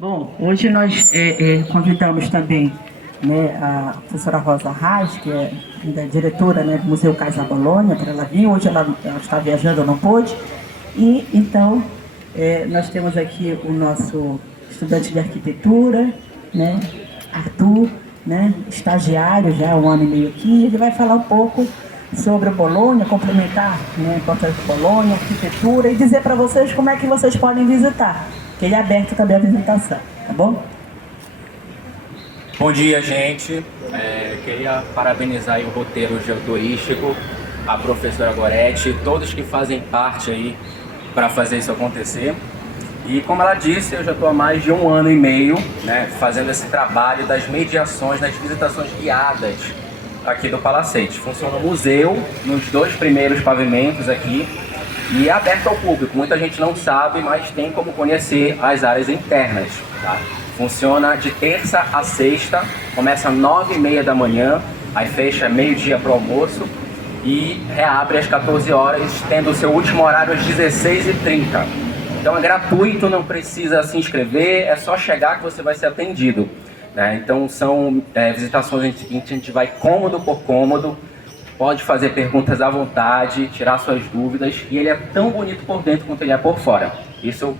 Bom, hoje nós convidamos também, né, a professora Rosa Reis, que é ainda diretora, né, do Museu Casa Bolonha, para ela vir. Hoje ela está viajando, não pôde. E então nós temos aqui o nosso estudante de arquitetura, né, Arthur, né, estagiário já há um ano e meio aqui. Ele vai falar um pouco sobre a Bolonha, complementar, né, a importância da Bolonha, arquitetura, e dizer para vocês como é que vocês podem visitar, que ele é aberto também à visitação, tá bom? Bom dia, gente. Queria parabenizar aí o roteiro geoturístico, a professora Goretti, todos que fazem parte aí para fazer isso acontecer. E como ela disse, eu já estou há mais de um ano e meio, né, fazendo esse trabalho das mediações, das visitações guiadas aqui do Palacete. Funciona o museu nos dois primeiros pavimentos aqui e é aberto ao público. Muita gente não sabe, mas tem como conhecer as áreas internas, tá? Funciona de terça a sexta, começa às 9h30 da manhã, aí fecha meio-dia para o almoço e reabre às 14 horas, tendo o seu último horário às 16h30. Então é gratuito, não precisa se inscrever, é só chegar que você vai ser atendido, né? Então são visitações em que a gente vai cômodo por cômodo, pode fazer perguntas à vontade, tirar suas dúvidas, e ele é tão bonito por dentro quanto ele é por fora, isso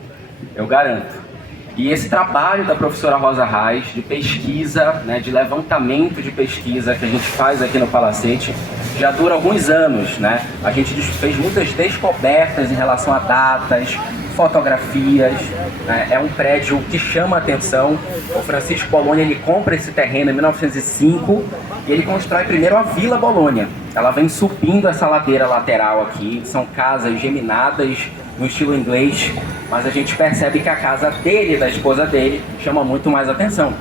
eu garanto. E esse trabalho da professora Rosa Reis, de pesquisa, né, de levantamento de pesquisa que a gente faz aqui no Palacete, já dura alguns anos, né? A gente fez muitas descobertas em relação a datas, fotografias, né? É um prédio que chama a atenção. O Francisco Bolonha, ele compra esse terreno em 1905 e ele constrói primeiro a Vila Bolonha. Ela vem subindo essa ladeira lateral aqui, são casas geminadas no estilo inglês, mas a gente percebe que a casa dele e da esposa dele chama muito mais atenção.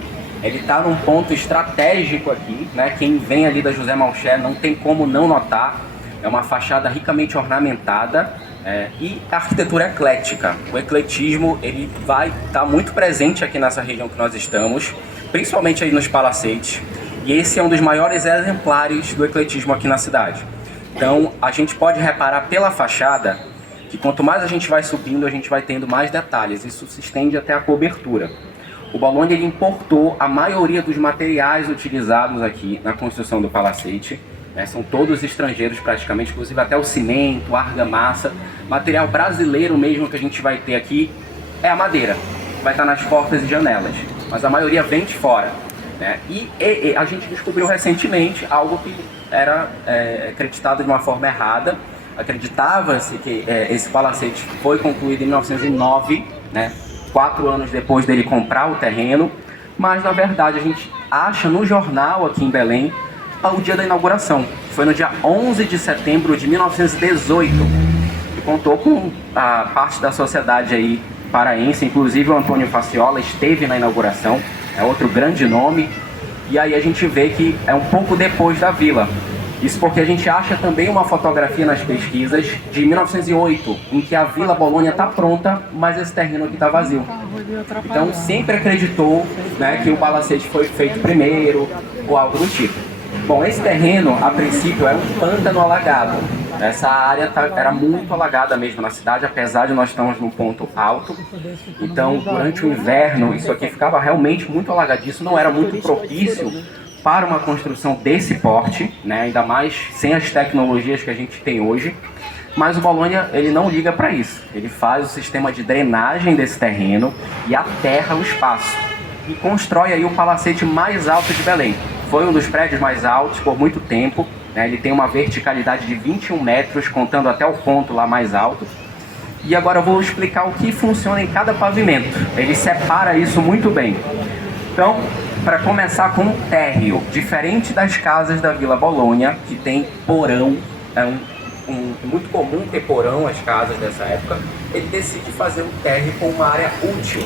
Ele está num ponto estratégico aqui, né? Quem vem ali da José Malcher não tem como não notar. É uma fachada ricamente ornamentada e a arquitetura eclética. O ecletismo ele vai estar muito presente aqui nessa região que nós estamos, principalmente aí nos palacetes. E esse é um dos maiores exemplares do ecletismo aqui na cidade. Então a gente pode reparar pela fachada que quanto mais a gente vai subindo, a gente vai tendo mais detalhes. Isso se estende até a cobertura. O Bolonha ele importou a maioria dos materiais utilizados aqui na construção do palacete, né? São todos estrangeiros praticamente, inclusive até o cimento, a argamassa. Material brasileiro mesmo que a gente vai ter aqui é a madeira, vai estar nas portas e janelas, mas a maioria vem de fora, né? E a gente descobriu recentemente algo que era acreditado de uma forma errada. Acreditava-se que esse palacete foi concluído em 1909, né? 4 anos depois dele comprar o terreno, mas na verdade a gente acha no jornal aqui em Belém o dia da inauguração. Foi no dia 11 de setembro de 1918 e contou com a parte da sociedade aí paraense, inclusive o Antônio Faciola esteve na inauguração, é outro grande nome, e aí a gente vê que é um pouco depois da vila. Isso porque a gente acha também uma fotografia nas pesquisas de 1908, em que a Vila Bolonha está pronta, mas esse terreno aqui está vazio. Então sempre acreditou, né, que o palacete foi feito primeiro, ou algo do tipo. Bom, esse terreno, a princípio, era um pântano alagado. Essa área era muito alagada mesmo na cidade, apesar de nós estarmos num ponto alto. Então, durante o inverno, isso aqui ficava realmente muito alagadiço, não era muito propício para uma construção desse porte, né? Ainda mais sem as tecnologias que a gente tem hoje. Mas o Bolonha ele não liga para isso. Ele faz o sistema de drenagem desse terreno e aterra o espaço. E constrói aí o palacete mais alto de Belém. Foi um dos prédios mais altos por muito tempo, né? Ele tem uma verticalidade de 21 metros, contando até o ponto lá mais alto. E agora eu vou explicar o que funciona em cada pavimento. Ele separa isso muito bem. Então, para começar com um térreo, diferente das casas da Vila Bolonha, que tem porão, é muito comum ter porão as casas dessa época, ele decide fazer um térreo com uma área útil,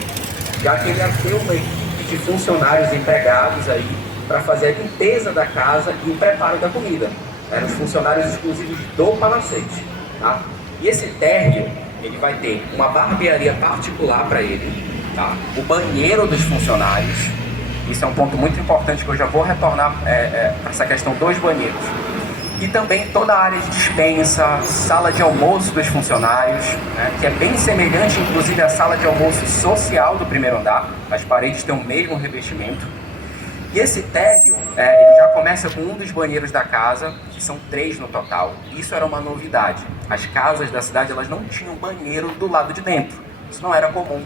já que ele ia ter uma equipe de funcionários empregados aí para fazer a limpeza da casa e o preparo da comida. Eram os funcionários exclusivos do palacete, tá? E esse térreo, ele vai ter uma barbearia particular para ele, tá? O banheiro dos funcionários. Isso é um ponto muito importante que eu já vou retornar para essa questão dos banheiros. E também toda a área de despensa, sala de almoço dos funcionários, né, que é bem semelhante, inclusive, à sala de almoço social do primeiro andar. As paredes têm o mesmo revestimento. E esse térreo, ele já começa com um dos banheiros da casa, que são 3 no total. Isso era uma novidade. As casas da cidade, elas não tinham banheiro do lado de dentro. Isso não era comum.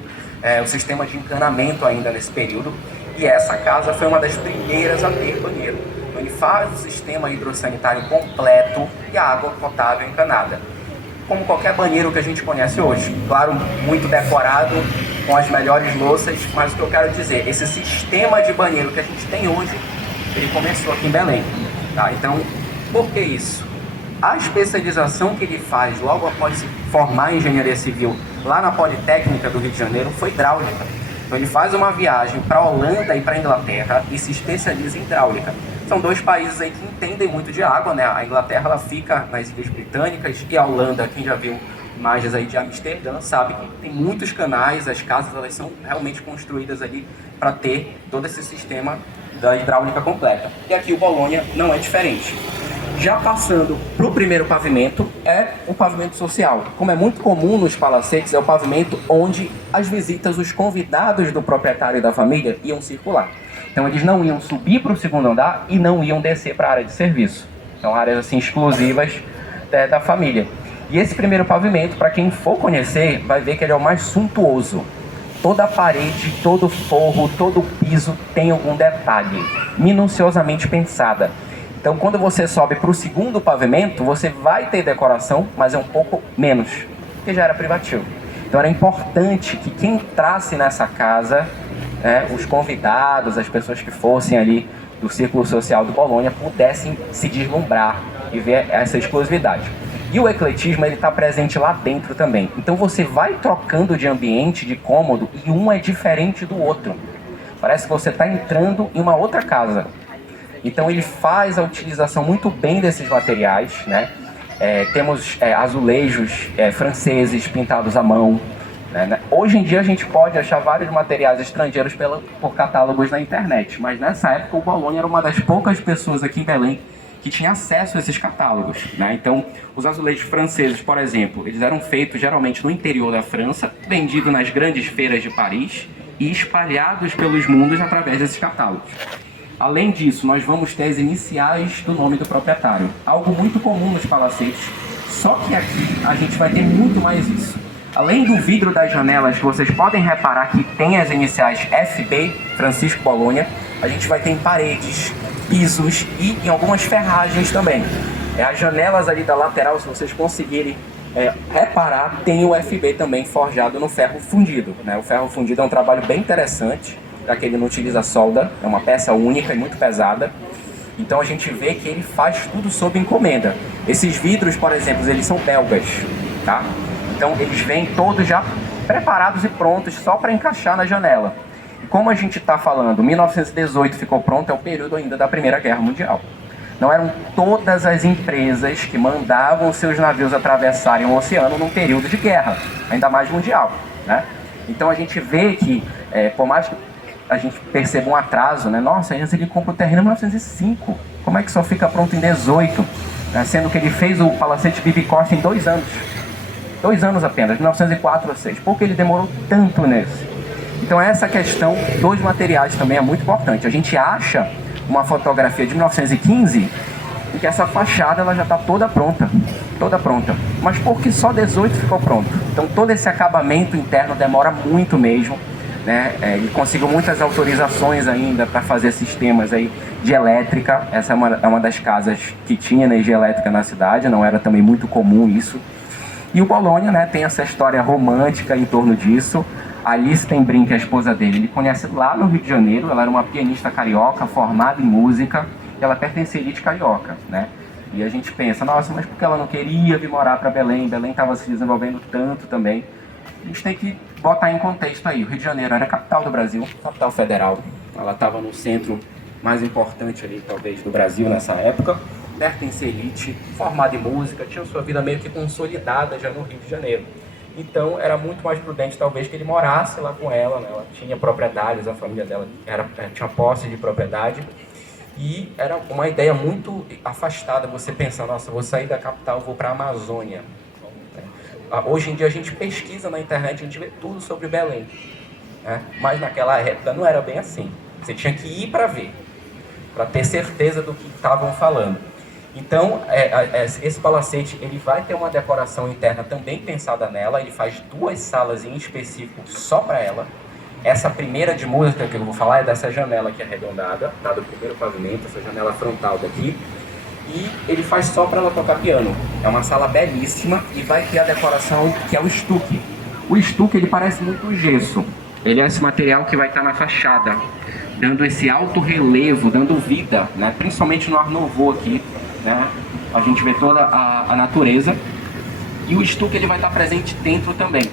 O sistema de encanamento ainda nesse período. E essa casa foi uma das primeiras a ter banheiro. Então ele faz o sistema hidrossanitário completo e a água potável encanada. Como qualquer banheiro que a gente conhece hoje. Claro, muito decorado, com as melhores louças, mas o que eu quero dizer, esse sistema de banheiro que a gente tem hoje, ele começou aqui em Belém. Tá? Então, por que isso? A especialização que ele faz logo após se formar em engenharia civil lá na Politécnica do Rio de Janeiro foi hidráulica. Então ele faz uma viagem para a Holanda e para a Inglaterra e se especializa em hidráulica. São 2 países aí que entendem muito de água, né? A Inglaterra, ela fica nas Ilhas Britânicas, e a Holanda, quem já viu imagens aí de Amsterdã, sabe que tem muitos canais, as casas, elas são realmente construídas ali para ter todo esse sistema da hidráulica completa. E aqui o Bolonha não é diferente. Já passando para o primeiro pavimento, é o pavimento social. Como é muito comum nos palacetes, é o pavimento onde as visitas, os convidados do proprietário e da família iam circular. Então eles não iam subir para o segundo andar e não iam descer para a área de serviço. São áreas assim exclusivas da família. E esse primeiro pavimento, para quem for conhecer, vai ver que ele é o mais suntuoso. Toda a parede, todo o forro, todo o piso tem algum detalhe, minuciosamente pensada. Então quando você sobe para o segundo pavimento, você vai ter decoração, mas é um pouco menos, porque já era privativo. Então era importante que quem entrasse nessa casa, os convidados, as pessoas que fossem ali do círculo social do Bolonha, pudessem se deslumbrar e ver essa exclusividade. E o ecletismo, ele está presente lá dentro também. Então você vai trocando de ambiente, de cômodo, e um é diferente do outro. Parece que você está entrando em uma outra casa. Então ele faz a utilização muito bem desses materiais, né? Temos azulejos franceses pintados à mão. Hoje em dia a gente pode achar vários materiais estrangeiros por catálogos na internet, mas nessa época o Bolonha era uma das poucas pessoas aqui em Belém que tinha acesso a esses catálogos, né? Então, os azulejos franceses, por exemplo, eles eram feitos geralmente no interior da França, vendidos nas grandes feiras de Paris e espalhados pelos mundos através desses catálogos. Além disso, nós vamos ter as iniciais do nome do proprietário, algo muito comum nos palacetes, só que aqui a gente vai ter muito mais isso. Além do vidro das janelas, que vocês podem reparar que tem as iniciais FB, Francisco Bolonha, a gente vai ter em paredes, pisos e em algumas ferragens também. As janelas ali da lateral, se vocês conseguirem reparar, tem o FB também forjado no ferro fundido, né? O ferro fundido é um trabalho bem interessante, já que ele não utiliza solda, é uma peça única e muito pesada. Então a gente vê que ele faz tudo sob encomenda. Esses vidros, por exemplo, eles são belgas, tá? Então eles vêm todos já preparados e prontos só para encaixar na janela. E como a gente está falando, 1918 ficou pronto, é o período ainda da Primeira Guerra Mundial. Não eram todas as empresas que mandavam seus navios atravessarem o oceano num período de guerra, ainda mais mundial, né? Então a gente vê que, por mais que a gente perceba um atraso, né? Nossa, ele compra o terreno em 1905, como é que só fica pronto em 18? Sendo que ele fez o Palacete Bibi Costa em 2 anos. 2 anos apenas, 1904 ou 6. Por que ele demorou tanto nesse? Então essa questão dos materiais também é muito importante. A gente acha uma fotografia de 1915 em que essa fachada ela já está toda pronta. Mas por que só 18 ficou pronto? Então todo esse acabamento interno demora muito mesmo, né? Ele conseguiu muitas autorizações ainda para fazer sistemas aí de elétrica. Essa é uma das casas que tinha energia elétrica na cidade, não era também muito comum isso. E o Bolonha, né, tem essa história romântica em torno disso. A Alice Tenbrin, que é a esposa dele, ele conhece lá no Rio de Janeiro. Ela era uma pianista carioca, formada em música, e ela pertencia à elite carioca, né? E a gente pensa, nossa, mas por que ela não queria vir morar para Belém? Belém estava se desenvolvendo tanto também. A gente tem que botar em contexto aí. O Rio de Janeiro era a capital do Brasil, capital federal. Ela estava no centro mais importante ali, talvez, do Brasil nessa época. Pertencia à elite, formada em música, tinha sua vida meio que consolidada já no Rio de Janeiro. Então era muito mais prudente talvez que ele morasse lá com ela, né? Ela tinha propriedades, a família dela tinha posse de propriedade. E era uma ideia muito afastada, você pensa, nossa, vou sair da capital, vou para a Amazônia. Hoje em dia a gente pesquisa na internet, a gente vê tudo sobre Belém. Né? Mas naquela época não era bem assim. Você tinha que ir para ver, para ter certeza do que estavam falando. Então, esse palacete ele vai ter uma decoração interna também pensada nela. Ele faz 2 salas em específico só para ela. Essa primeira de música que eu vou falar é dessa janela aqui arredondada, tá? Do primeiro pavimento, essa janela frontal daqui. E ele faz só para ela tocar piano. É uma sala belíssima e vai ter a decoração que é o estuque. O estuque ele parece muito gesso. Ele é esse material que vai estar na fachada, dando esse alto relevo, dando vida, né? Principalmente no Art Nouveau aqui, né? A gente vê toda a natureza. E o estuque ele vai estar presente dentro também.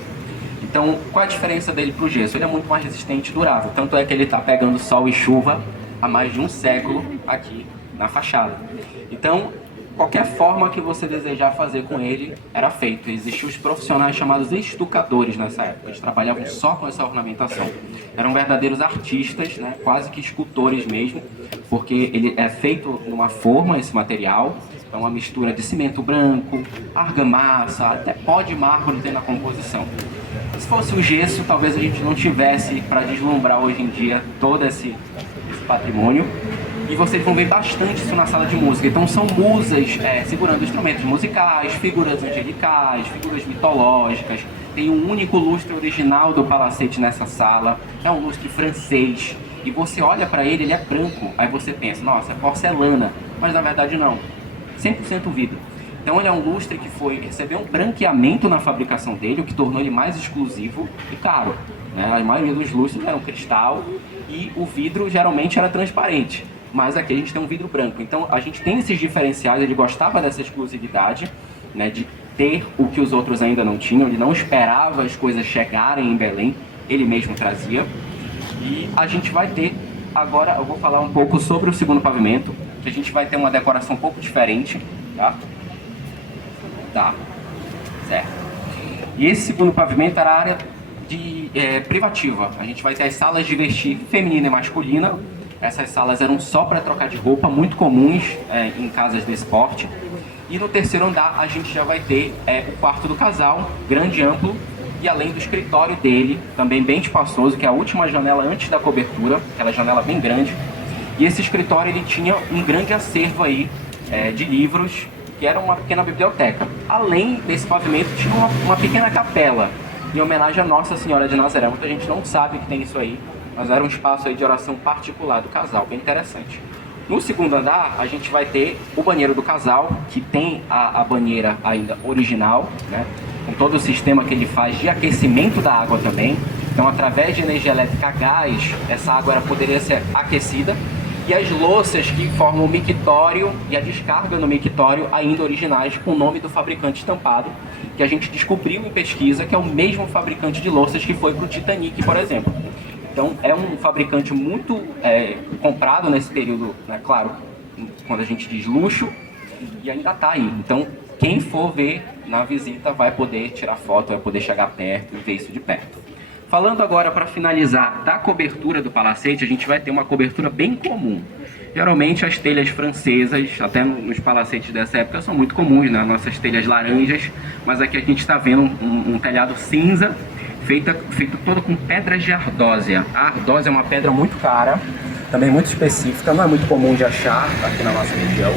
Então, qual a diferença dele para o gesso? Ele é muito mais resistente e durável. Tanto é que ele está pegando sol e chuva há mais de um século aqui na fachada. Então, qualquer forma que você desejar fazer com ele, era feito. Existiam os profissionais chamados estucadores nessa época. Eles trabalhavam só com essa ornamentação. Eram verdadeiros artistas, né? Quase que escultores mesmo, porque ele é feito numa forma, esse material. É uma mistura de cimento branco, argamassa, até pó de mármore tem na composição. Se fosse o gesso, talvez a gente não tivesse para deslumbrar hoje em dia todo esse patrimônio. E vocês vão ver bastante isso na sala de música. Então são musas segurando instrumentos musicais, figuras angelicais, figuras mitológicas. Tem um único lustre original do palacete nessa sala. É um lustre francês. E você olha para ele, ele é branco. Aí você pensa, nossa, é porcelana. Mas na verdade não. 100% vidro. Então ele é um lustre que recebeu um branqueamento na fabricação dele, o que tornou ele mais exclusivo e caro. Né? A maioria dos lustres eram cristal e o vidro geralmente era transparente. Mas aqui a gente tem um vidro branco. Então a gente tem esses diferenciais, ele gostava dessa exclusividade, né, de ter o que os outros ainda não tinham, ele não esperava as coisas chegarem em Belém, ele mesmo trazia. E a gente vai ter, agora eu vou falar um pouco sobre o segundo pavimento, que a gente vai ter uma decoração um pouco diferente, tá? Tá, certo. E esse segundo pavimento era a área privativa. A gente vai ter as salas de vestir feminina e masculina. Essas salas eram só para trocar de roupa, muito comuns em casas desse porte. E no terceiro andar a gente já vai ter o quarto do casal, grande, amplo, e além do escritório dele, também bem espaçoso, que é a última janela antes da cobertura, aquela janela bem grande. E esse escritório ele tinha um grande acervo aí de livros, que era uma pequena biblioteca. Além desse pavimento tinha uma pequena capela, em homenagem a Nossa Senhora de Nazaré. Muita gente não sabe que tem isso aí, mas era um espaço aí de oração particular do casal, bem interessante. No segundo andar, a gente vai ter o banheiro do casal, que tem a banheira ainda original, né? Com todo o sistema que ele faz de aquecimento da água também. Então, através de energia elétrica a gás, essa água poderia ser aquecida. E as louças que formam o mictório e a descarga no mictório ainda originais, com o nome do fabricante estampado, que a gente descobriu em pesquisa que é o mesmo fabricante de louças que foi para o Titanic, por exemplo. Então é um fabricante muito comprado nesse período, né, claro, quando a gente diz luxo, e ainda está aí. Então quem for ver na visita vai poder tirar foto, vai poder chegar perto e ver isso de perto. Falando agora, para finalizar, da cobertura do palacete, a gente vai ter uma cobertura bem comum. Geralmente as telhas francesas, até nos palacetes dessa época, são muito comuns, né? Nossas telhas laranjas, mas aqui a gente está vendo um telhado cinza, feito todo com pedras de ardósia. A ardósia é uma pedra muito cara, também muito específica, não é muito comum de achar aqui na nossa região.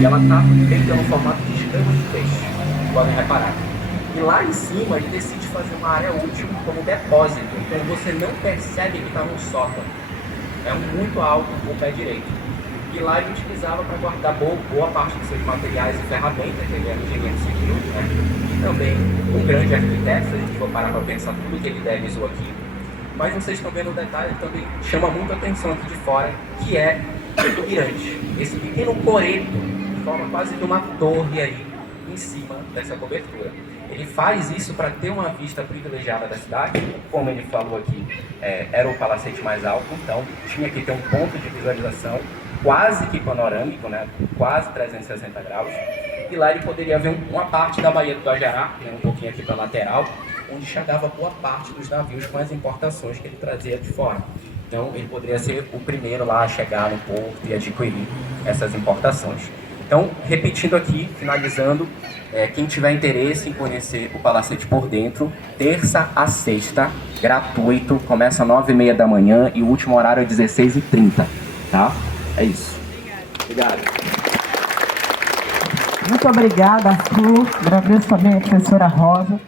E ela está feita no formato de escama de peixe, podem reparar. E lá em cima ele decide fazer uma área útil como depósito, então você não percebe que está num sótão. É muito alto o pé direito. E lá ele utilizava para guardar boa parte dos seus materiais e ferramentas, ele era engenheiro civil, né? E também um grande arquiteto, se a gente for parar para pensar tudo que ele idealizou aqui. Mas vocês estão vendo o detalhe que também chama muito a atenção aqui de fora, que é o mirante. Esse pequeno coreto, que forma quase que uma torre aí em cima dessa cobertura. Ele faz isso para ter uma vista privilegiada da cidade, como ele falou aqui, era o palacete mais alto, então tinha que ter um ponto de visualização quase que panorâmico, né? Quase 360 graus, e lá ele poderia ver uma parte da Baía do Guajará, um pouquinho aqui para a lateral, onde chegava boa parte dos navios com as importações que ele trazia de fora. Então, ele poderia ser o primeiro lá a chegar no porto e adquirir essas importações. Então, repetindo aqui, finalizando, quem tiver interesse em conhecer o Palacete por dentro, terça a sexta, gratuito, começa às 9h30 da manhã e o último horário é 16h30, tá? É isso. Obrigado. Muito obrigada, Arthur. Agradeço também a professora Rosa.